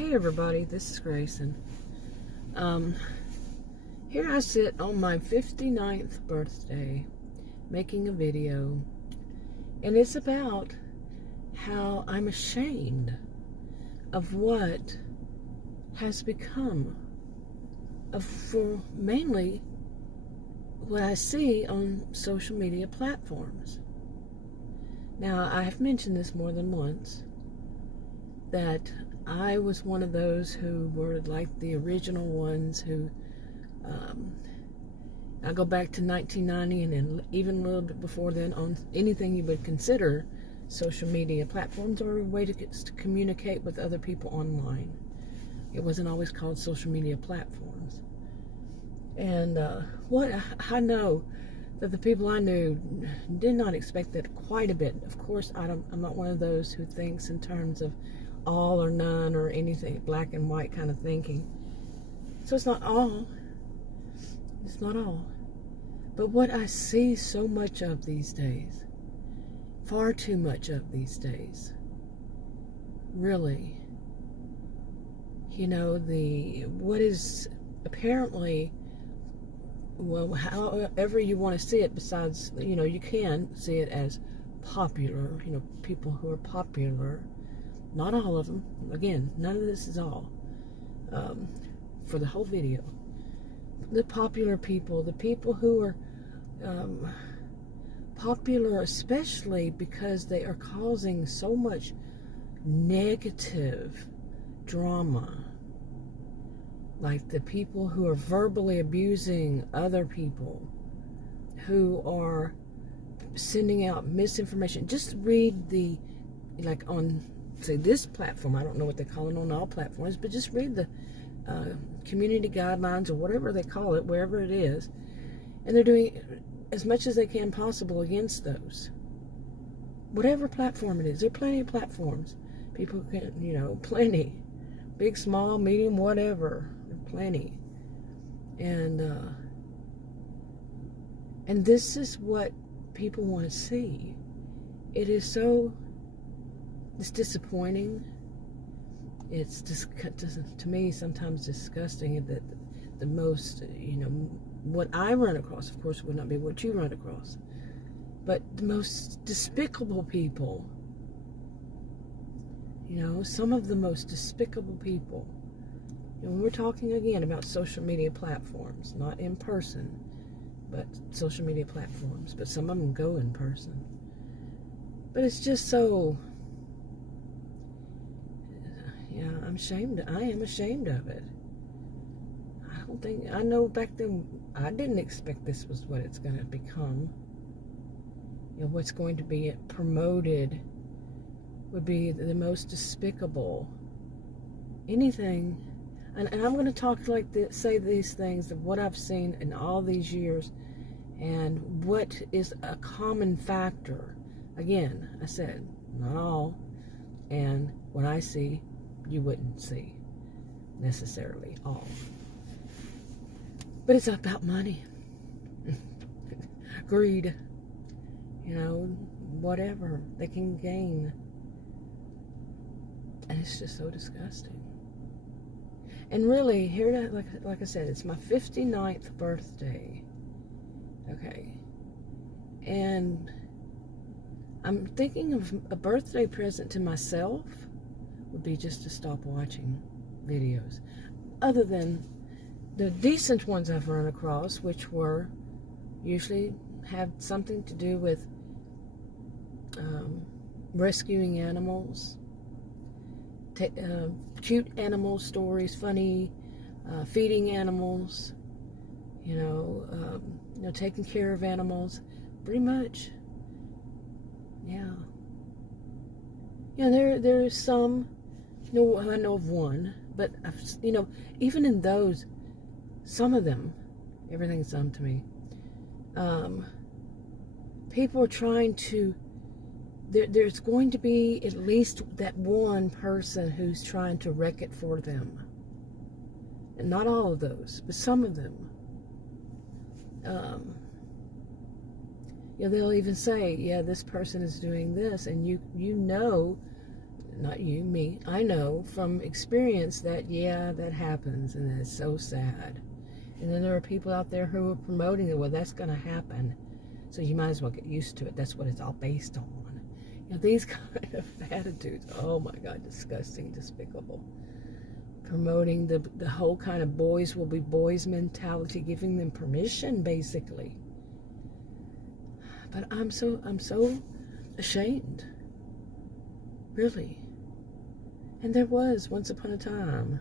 Hey everybody, this is Grayson. Here I sit on my 59th birthday making a video, and it's about how I'm ashamed of what has become for mainly what I see on social media platforms. Now, I have mentioned this more than once, that I was one of those who were like the original ones who, I go back to 1990 and even a little bit before then, on anything you would consider social media platforms or a way to communicate with other people online. It wasn't always called social media platforms. And what I know that the people I knew did not expect that quite a bit. Of course, I'm not one of those who thinks in terms of all or none or anything, black and white kind of thinking. So it's not all. It's not all. But what I see so much of these days, far too much of these days, really, what is apparently, well, however you want to see it, besides, you can see it as popular, people who are popular. Not all of them. Again, none of this is all. For the whole video. The popular people, the people who are popular especially because they are causing so much negative drama. Like the people who are verbally abusing other people, who are sending out misinformation. Just read on, say, this platform, I don't know what they call it on all platforms, but just read the community guidelines or whatever they call it, wherever it is, and they're doing as much as they can possible against those. Whatever platform it is, there are plenty of platforms. People can, plenty. Big, small, medium, whatever, plenty. And this is what people want to see. It's disappointing. It's just, to me, sometimes disgusting that the most, what I run across, of course, would not be what you run across, but the most despicable people, some of the most despicable people. And we're talking again about social media platforms, not in person, but social media platforms. But some of them go in person. But it's just so, I'm ashamed. I am ashamed of it. I know back then, I didn't expect this was what it's going to become. What's going to be promoted would be the most despicable. Anything, and I'm going to talk say these things of what I've seen in all these years, and what is a common factor. Again, I said, not all, and what I see, you wouldn't see necessarily all. But it's about money, greed, whatever they can gain. And it's just so disgusting. And really, here, like I said, it's my 59th birthday. Okay. And I'm thinking of a birthday present to myself would be just to stop watching videos. Other than the decent ones I've run across, which were usually have something to do with rescuing animals, cute animal stories, funny, feeding animals, taking care of animals, pretty much. Yeah. There's some, I know of one, but even in those, some of them, everything's done to me. People are trying to, there's going to be at least that one person who's trying to wreck it for them. And not all of those, but some of them. They'll even say, yeah, this person is doing this, and you know not you, me, I know from experience that, yeah, that happens, and it's so sad. And then there are people out there who are promoting it. Well, that's going to happen, so you might as well get used to it. That's what it's all based on. You know, these kind of attitudes, oh my God, disgusting, despicable. Promoting the whole kind of boys will be boys mentality, giving them permission, basically. But I'm so ashamed, really. And there was once upon a time.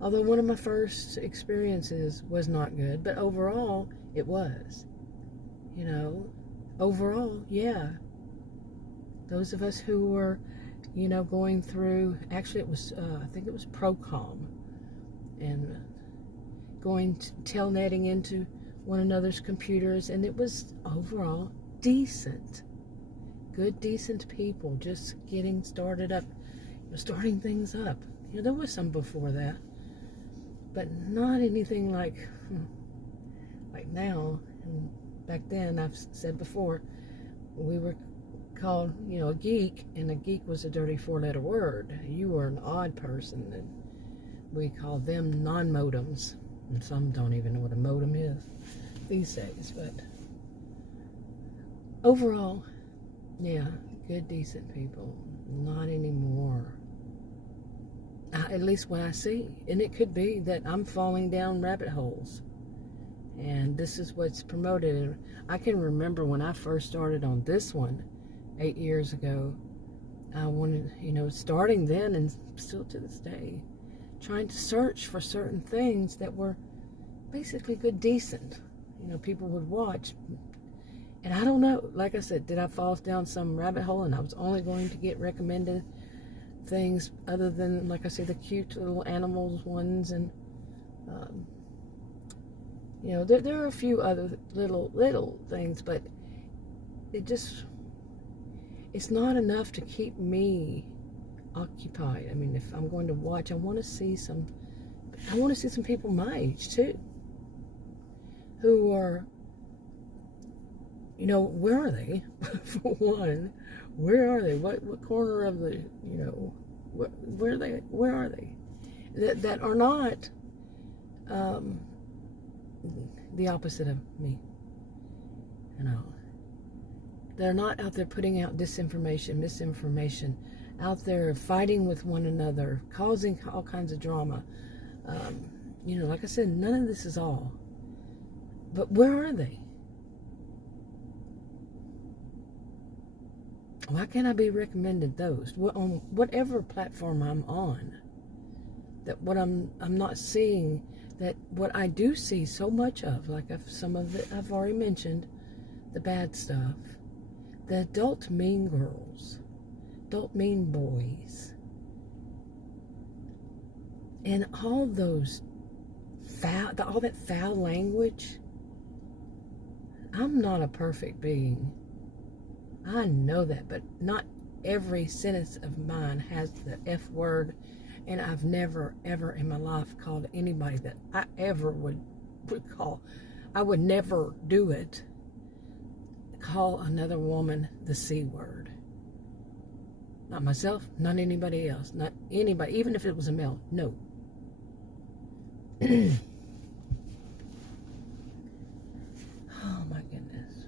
Although one of my first experiences was not good, but overall, it was. You know, overall, yeah. Those of us who were, you know, going through, actually it was, I think it was Procom, and going telnetting into one another's computers, and it was overall decent. Good, decent people just getting started up, starting things up. You know, there was some before that. But not anything like now. And back then, I've said before, we were called, you know, a geek, and a geek was a dirty 4-letter word. You were an odd person, and we called them non-modems. And some don't even know what a modem is these days. But overall, yeah, good, decent people. Not anymore. At least what I see. And it could be that I'm falling down rabbit holes. And this is what's promoted. And I can remember when I first started on this one 8 years ago. I wanted, you know, starting then and still to this day, trying to search for certain things that were basically good, decent. You know, people would watch. And I don't know, like I said, did I fall down some rabbit hole and I was only going to get recommended things other than, like I say, the cute little animals ones, and you know, there are a few other little things, but it's not enough to keep me occupied. I mean, if I'm going to watch, I want to see some people my age too, who are, you know, where are they? For one, where are they? What corner of the, you know, where are they? That are not the opposite of me. You know, they're not out there putting out disinformation, misinformation, out there fighting with one another, causing all kinds of drama. You know, like I said, none of this is all. But where are they? Why can't I be recommended those? On whatever platform I'm on, that what I'm not seeing, that what I do see so much of, like some of it I've already mentioned, the bad stuff, the adult mean girls, adult mean boys, and all those all that foul language. I'm not a perfect being. I know that, but not every sentence of mine has the F word, and I've never, ever in my life called anybody that I ever would call. I would never do it. Call another woman the C word. Not myself, not anybody else, not anybody, even if it was a male. No. Oh my goodness.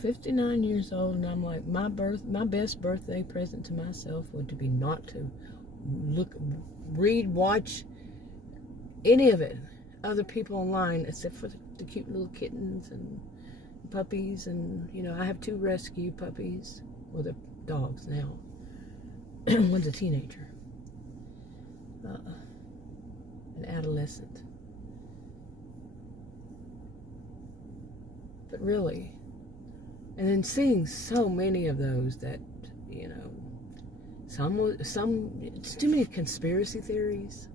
59 years old, and I'm like, my best birthday present to myself would be not to read, watch any of it, other people online, except for the cute little kittens and puppies, and you know, I have 2 rescue puppies. Well, they're dogs now. One's a teenager, an adolescent. But really, and then seeing so many of those that, you know, it's too many conspiracy theories,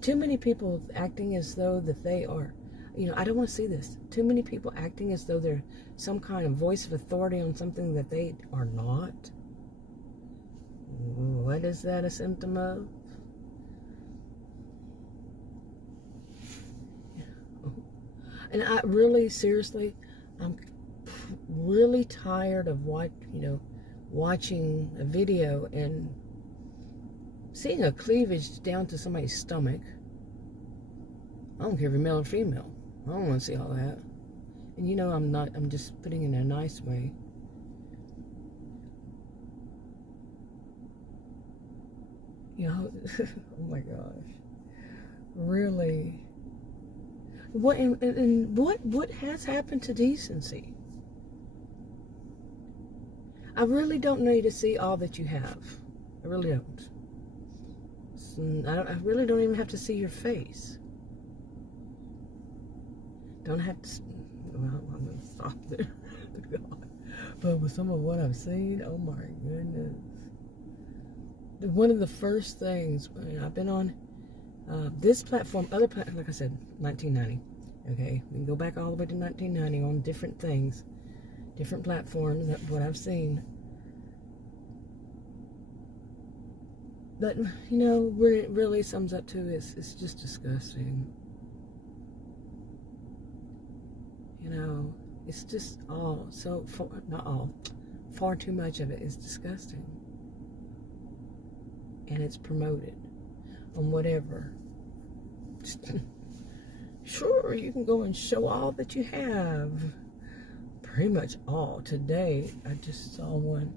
too many people acting as though that they are, you know, I don't want to see this. Too many people acting as though they're some kind of voice of authority on something that they are not. What is that a symptom of? And I really, seriously, I'm really tired of watching a video and seeing a cleavage down to somebody's stomach. I don't care if you're male or female. I don't want to see all that. And you know I'm just putting it in a nice way. You know, oh my gosh. Really. What and what has happened to decency? I really don't need to see all that you have. I really don't. I really don't even have to see your face. Don't have to. Well, I'm going to stop there. But with some of what I've seen, oh my goodness. One of the first things, I've been on this platform, like I said, 1990. Okay, we can go back all the way to 1990 on different things, different platforms, what I've seen. But, you know, what it really sums up to is it's just disgusting. You know, it's just all so, not all, far too much of it is disgusting. And it's promoted on whatever. Sure, you can go and show all that you have. Pretty much all. Today, I just saw one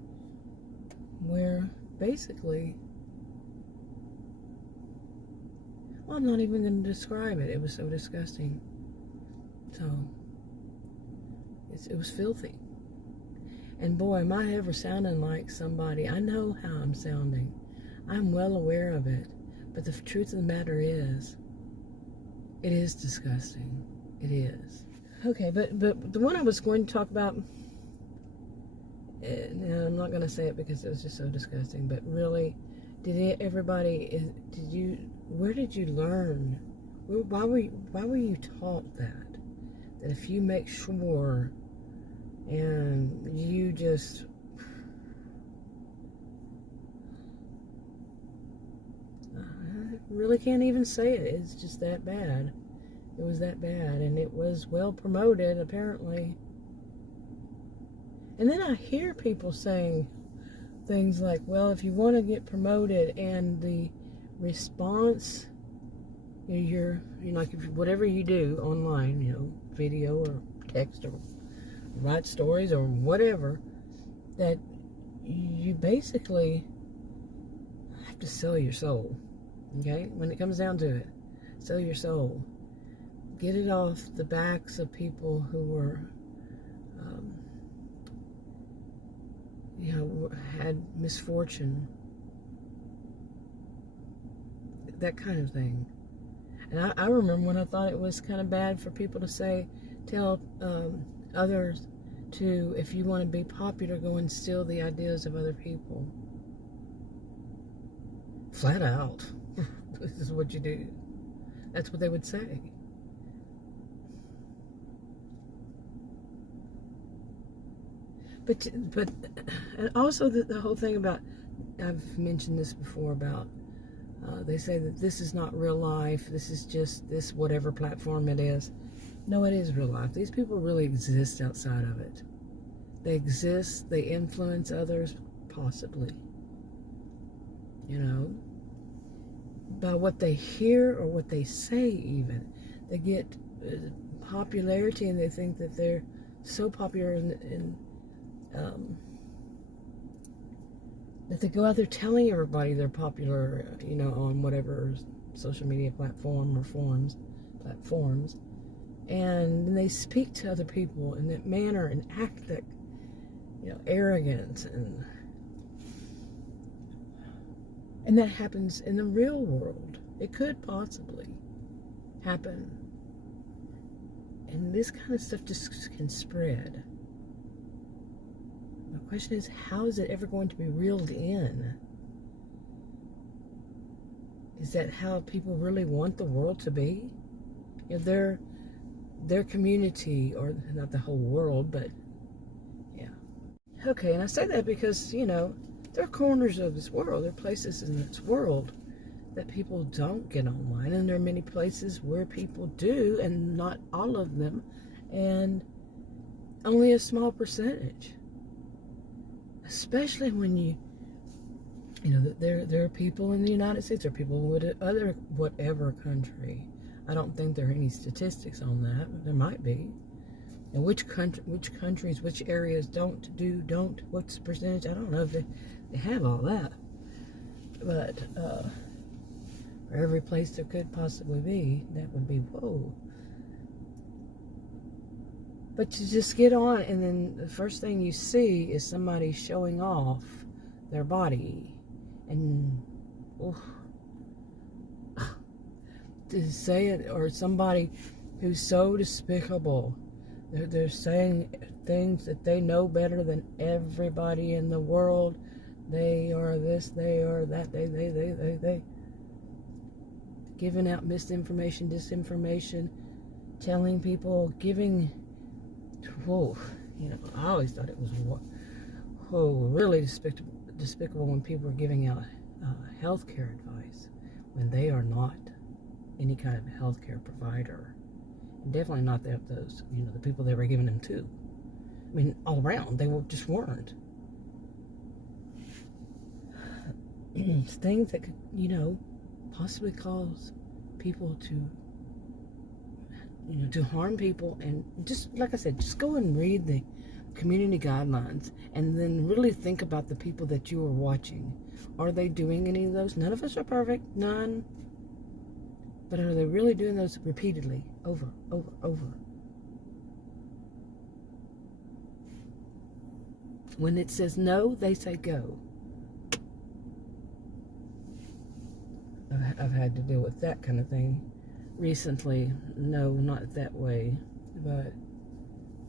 where basically, well, I'm not even going to describe it. It was so disgusting. So, it was filthy. And boy, am I ever sounding like somebody. I know how I'm sounding. I'm well aware of it. But the truth of the matter is, it is disgusting. It is. Okay, but the one I was going to talk about, I'm not going to say it because it was just so disgusting, but really, where did you learn? Why were you taught that? That if you make sure and you just really can't even say it. It's just that bad. It was that bad, and it was well promoted, apparently. And then I hear people saying things like, well, if you want to get promoted and the response, you're like, whatever you do online, you know, video or text or write stories or whatever, that you basically have to sell your soul. Okay, when it comes down to it, sell your soul. Get it off the backs of people who were, had misfortune. That kind of thing. And I remember when I thought it was kind of bad for people to tell others to, if you want to be popular, go and steal the ideas of other people. Flat out. This is what you do. That's what they would say. But and also the whole thing about, I've mentioned this before about, they say that this is not real life. This is just this whatever platform it is. No, it is real life. These people really exist outside of it. They exist. They influence others, possibly. You know, by what they hear or what they say even. They get popularity and they think that they're so popular that they go out there telling everybody they're popular, you know, on whatever social media platform or platforms. And then they speak to other people in that manner and act that, you know, arrogant and that happens in the real world. It could possibly happen. And this kind of stuff just can spread. The question is, how is it ever going to be reeled in? Is that how people really want the world to be? You know, their community, or not the whole world, but yeah. Okay, and I say that because, you know, there are corners of this world, there are places in this world that people don't get online, and there are many places where people do, and not all of them, and only a small percentage. especially when you know, there are people in the United States, there are people in whatever country. I don't think there are any statistics on that. There might be. And which countries, which areas don't, what's the percentage? I don't know if they have all that. But for every place there could possibly be, that would be, whoa. But you just get on, and then the first thing you see is somebody showing off their body. And to say it, or somebody who's so despicable. They're saying things that they know better than everybody in the world. They are this, they are that, they. Giving out misinformation, disinformation, telling people, I always thought it was, really despicable when people were giving out healthcare advice when they are not any kind of healthcare provider. Definitely not those, the people they were giving them to. I mean, all around, they just weren't. Things that could, possibly cause people to harm people. And just, like I said, just go and read the community guidelines and then really think about the people that you are watching. Are they doing any of those? None of us are perfect, none. But are they really doing those repeatedly, over? When it says no, they say go. I've had to deal with that kind of thing recently. No, not that way, but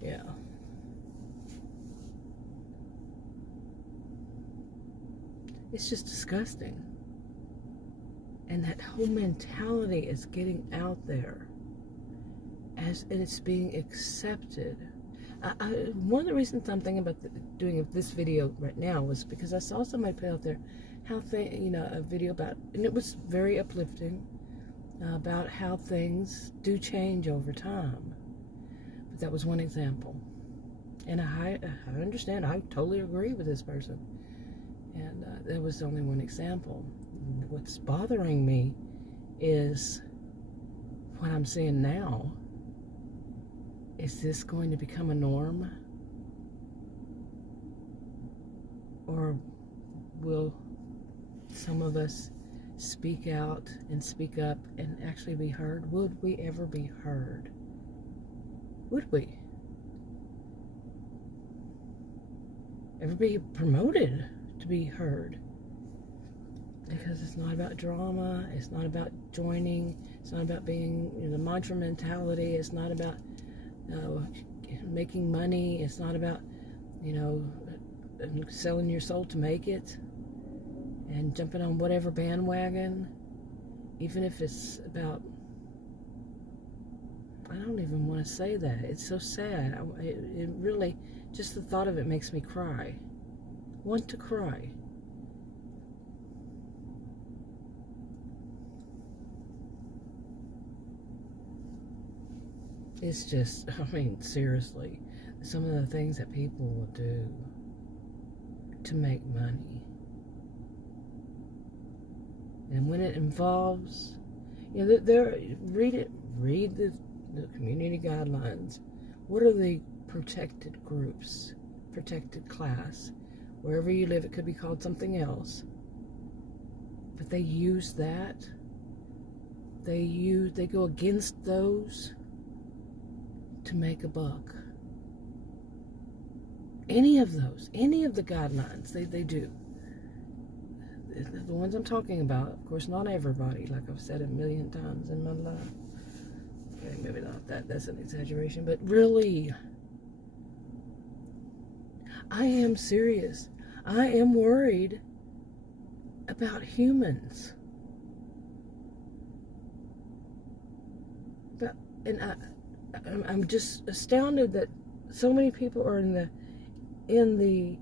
yeah. It's just disgusting. And that whole mentality is getting out there and it's being accepted. One of the reasons I'm thinking about doing this video right now was because I saw somebody put out there a video about, and it was very uplifting, about how things do change over time. But that was one example. And I understand, I totally agree with this person. And that was only one example. What's bothering me is what I'm seeing now. Is this going to become a norm? Or will some of us speak out and speak up and actually be heard? Would we ever be heard? Would we? Ever be promoted to be heard? Because it's not about drama, it's not about joining, it's not about being the mantra mentality, it's not about making money, it's not about selling your soul to make it and jumping on whatever bandwagon, even if it's about, I don't even want to say that, it's so sad. It really, just the thought of it makes me cry. Want to cry. It's just, seriously, some of the things that people will do to make money. And when it involves, read the community guidelines. What are the protected groups, protected class? Wherever you live, it could be called something else. But they use that. They go against those to make a buck. Any of those, any of the guidelines, they do. The ones I'm talking about, of course, not everybody, like I've said a million times in my life. Okay, maybe not that's an exaggeration, but really, I am serious. I am worried about humans. I'm just astounded that so many people are in the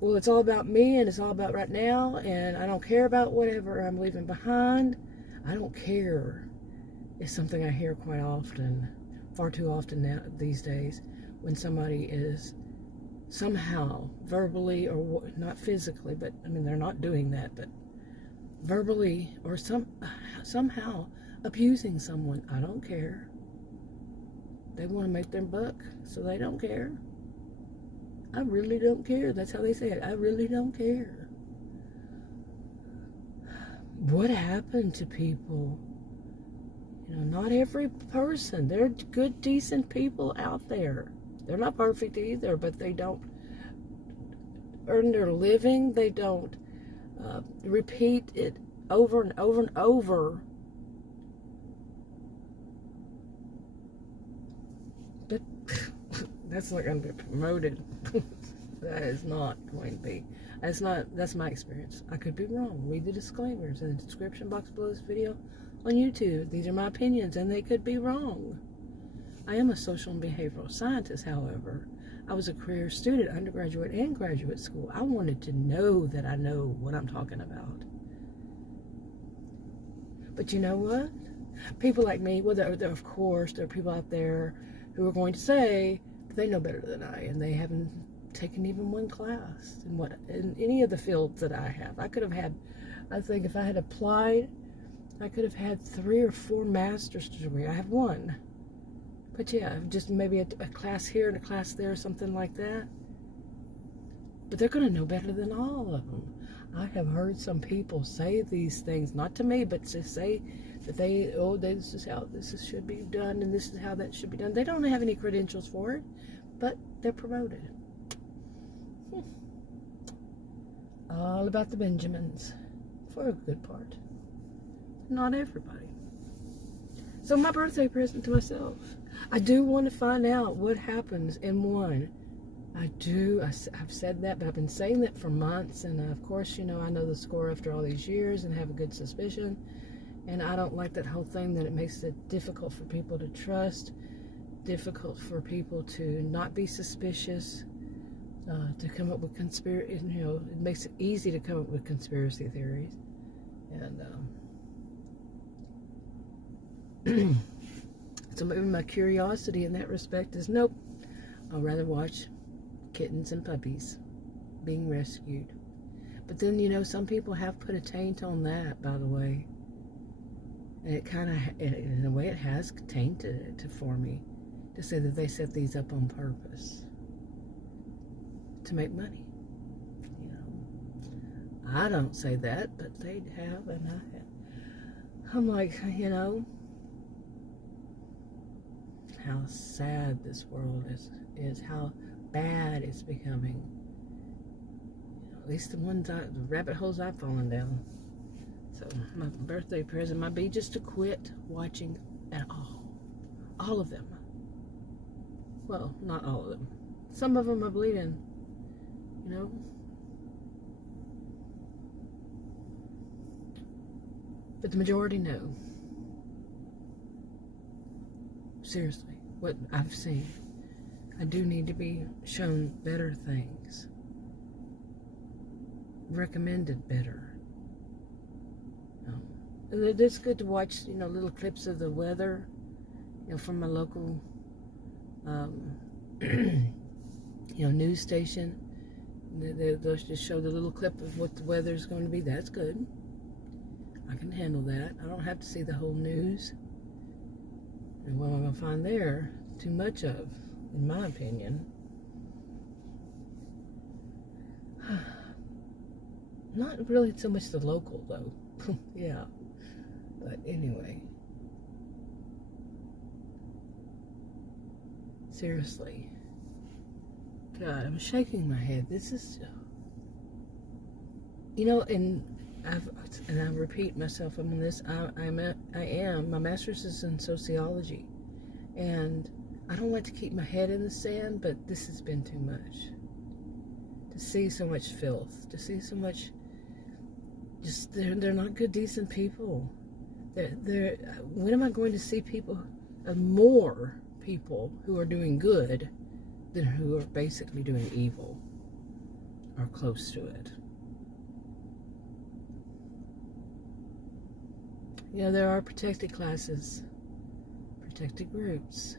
well, it's all about me and it's all about right now and I don't care about whatever I'm leaving behind. I don't care is something I hear quite often, far too often now these days, when somebody is somehow, verbally or not physically, but I mean, they're not doing that, but verbally or somehow abusing someone. I don't care. They want to make their buck, so they don't care. I really don't care. That's how they say it. I really don't care. What happened to people? You know, not every person. There are good, decent people out there. They're not perfect either, but they don't earn their living. They don't repeat it over and over and over. But that's not going to be promoted. That is not going to be. That's my experience. I could be wrong. Read the disclaimers in the description box below this video on YouTube. These are my opinions, and they could be wrong. I am a social and behavioral scientist, however. I was a career student, undergraduate and graduate school. I wanted to know that I know what I'm talking about. But you know what? People like me, well, of course, there are people out there who are going to say they know better than I, and they haven't taken even one class in any of the fields that I have. I think if I had applied, I could have had 3 or 4 master's degrees. I have 1. But yeah, just maybe a class here and a class there, something like that. But they're going to know better than all of them. I have heard some people say these things, not to me, but to say that this is how should be done, and this is how that should be done. They don't have any credentials for it, but they're promoted. All about the Benjamins, for a good part. Not everybody. So my birthday present to myself. I do want to find out what happens in one. I've said that, but I've been saying that for months, and of course, you know, I know the score after all these years and have a good suspicion, and I don't like that whole thing that it makes it difficult for people to trust, difficult for people to not be suspicious, to come up with conspiracy, you know, it makes it easy to come up with conspiracy theories, and so maybe my curiosity in that respect is nope, I'll rather watch kittens and puppies being rescued. But then, you know, some people have put a taint on that, by the way, and it kind of, in a way, it has tainted it for me to say that they set these up on purpose to make money. You know, I don't say that, but they have, and I have. I'm like, you know, how sad this world is how bad it's becoming. You know, at least the rabbit holes I've fallen down. So my birthday present might be just to quit watching at all of them. Well, not all of them. Some of them are bleeding, you know. But the majority know. Seriously, what I've seen. I do need to be shown better things. Recommended better. And it's good to watch, you know, little clips of the weather, you know, from my local, you know, news station. They'll just show the little clip of what the weather's going to be. That's good. I can handle that. I don't have to see the whole news. And what am I going to find there? Too much of, in my opinion. Not really so much the local, though. Yeah. But anyway. Seriously. God, I'm shaking my head. This is... You know, and I repeat myself on this. I am. My master's is in sociology. And I don't like to keep my head in the sand, but this has been too much. To see so much filth. To see so much... Just, they're not good, decent people. When am I going to see people, more people who are doing good than who are basically doing evil or close to it? You know, there are protected classes, protected groups,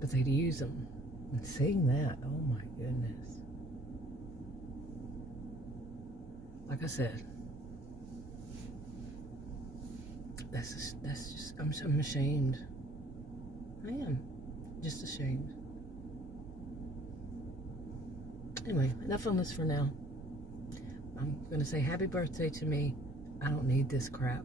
but they use them. And seeing that, oh my goodness. Like I said, that's just, I'm ashamed. I am just ashamed. Anyway, enough on this for now. I'm going to say happy birthday to me. I don't need this crap.